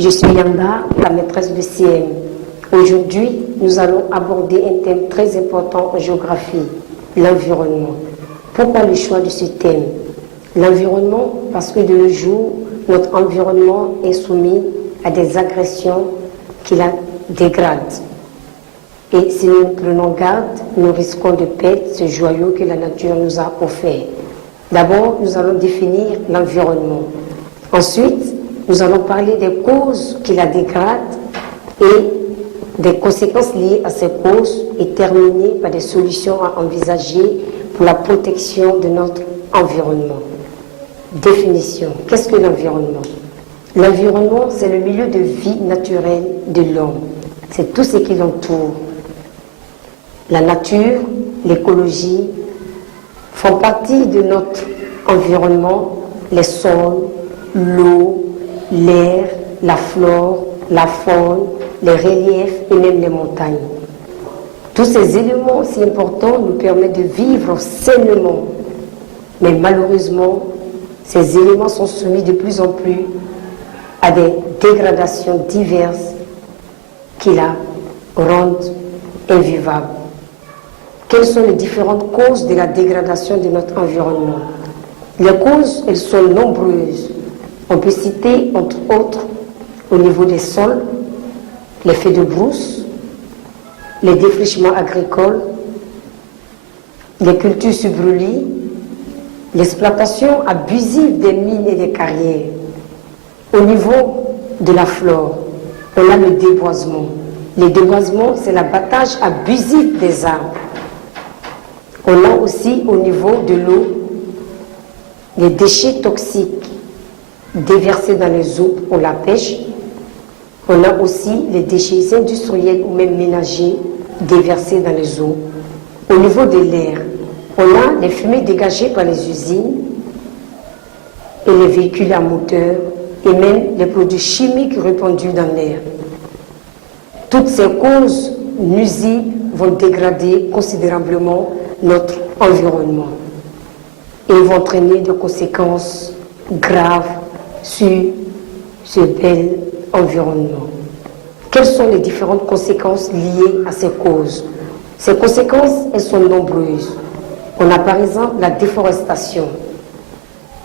Je suis Yanda, la maîtresse de CM. Aujourd'hui, nous allons aborder un thème très important en géographie, l'environnement. Pourquoi le choix de ce thème? L'environnement, parce que de nos jours, notre environnement est soumis à des agressions qui la dégradent. Et si nous prenons garde, nous risquons de perdre ce joyau que la nature nous a offert. D'abord, nous allons définir l'environnement. Ensuite, nous allons parler des causes qui la dégradent et des conséquences liées à ces causes et terminer par des solutions à envisager pour la protection de notre environnement. Définition. Qu'est-ce que l'environnement? L'environnement, c'est le milieu de vie naturel de l'homme. C'est tout ce qui l'entoure. La nature, l'écologie font partie de notre environnement, les sols, l'eau, l'air, la flore, la faune, les reliefs et même les montagnes. Tous ces éléments si importants nous permettent de vivre sainement. Mais malheureusement, ces éléments sont soumis de plus en plus à des dégradations diverses qui la rendent invivable. Quelles sont les différentes causes de la dégradation de notre environnement? Les causes, elles sont nombreuses. On peut citer, entre autres, au niveau des sols, l'effet de brousse, les défrichements agricoles, les cultures sous brûlis, l'exploitation abusive des mines et des carrières. Au niveau de la flore, on a le déboisement. Le déboisement, c'est l'abattage abusif des arbres. On a aussi au niveau de l'eau les déchets toxiques déversés dans les eaux pour la pêche. On a aussi les déchets industriels ou même ménagers déversés dans les eaux. Au niveau de l'air, on a les fumées dégagées par les usines et les véhicules à moteur et même les produits chimiques répandus dans l'air. Toutes ces causes nuisibles vont dégrader considérablement notre environnement et vont entraîner des conséquences graves sur ce bel environnement. Quelles sont les différentes conséquences liées à ces causes? Ces conséquences, elles sont nombreuses. On a par exemple la déforestation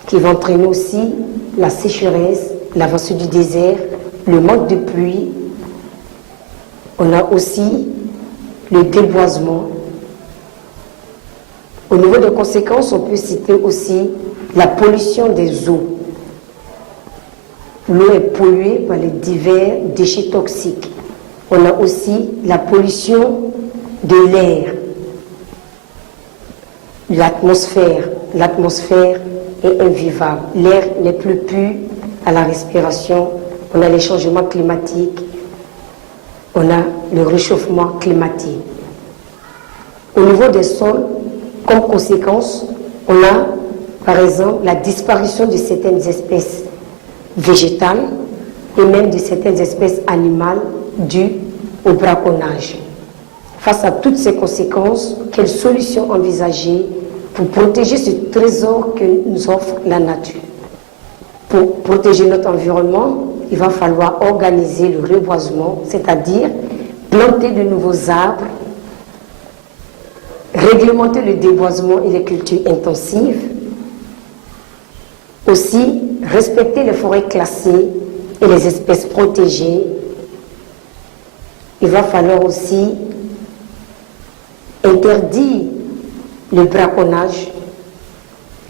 qui va entraîner aussi la sécheresse, l'avancée du désert, le manque de pluie. On a aussi le déboisement. Au niveau des conséquences, on peut citer aussi la pollution des eaux. L'eau est polluée par les divers déchets toxiques. On a aussi la pollution de l'air, l'atmosphère. L'atmosphère est invivable. L'air n'est plus pur à la respiration. On a les changements climatiques. On a le réchauffement climatique. Au niveau des sols, comme conséquence, on a par exemple la disparition de certaines espèces végétales et même de certaines espèces animales dues au braconnage. Face à toutes ces conséquences, quelles solutions envisager pour protéger ce trésor que nous offre la nature? Pour protéger notre environnement, il va falloir organiser le reboisement, c'est-à-dire planter de nouveaux arbres, réglementer le déboisement et les cultures intensives, aussi respecter les forêts classées et les espèces protégées. Il va falloir aussi interdire le braconnage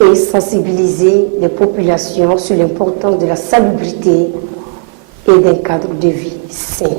et sensibiliser les populations sur l'importance de la salubrité et d'un cadre de vie sain.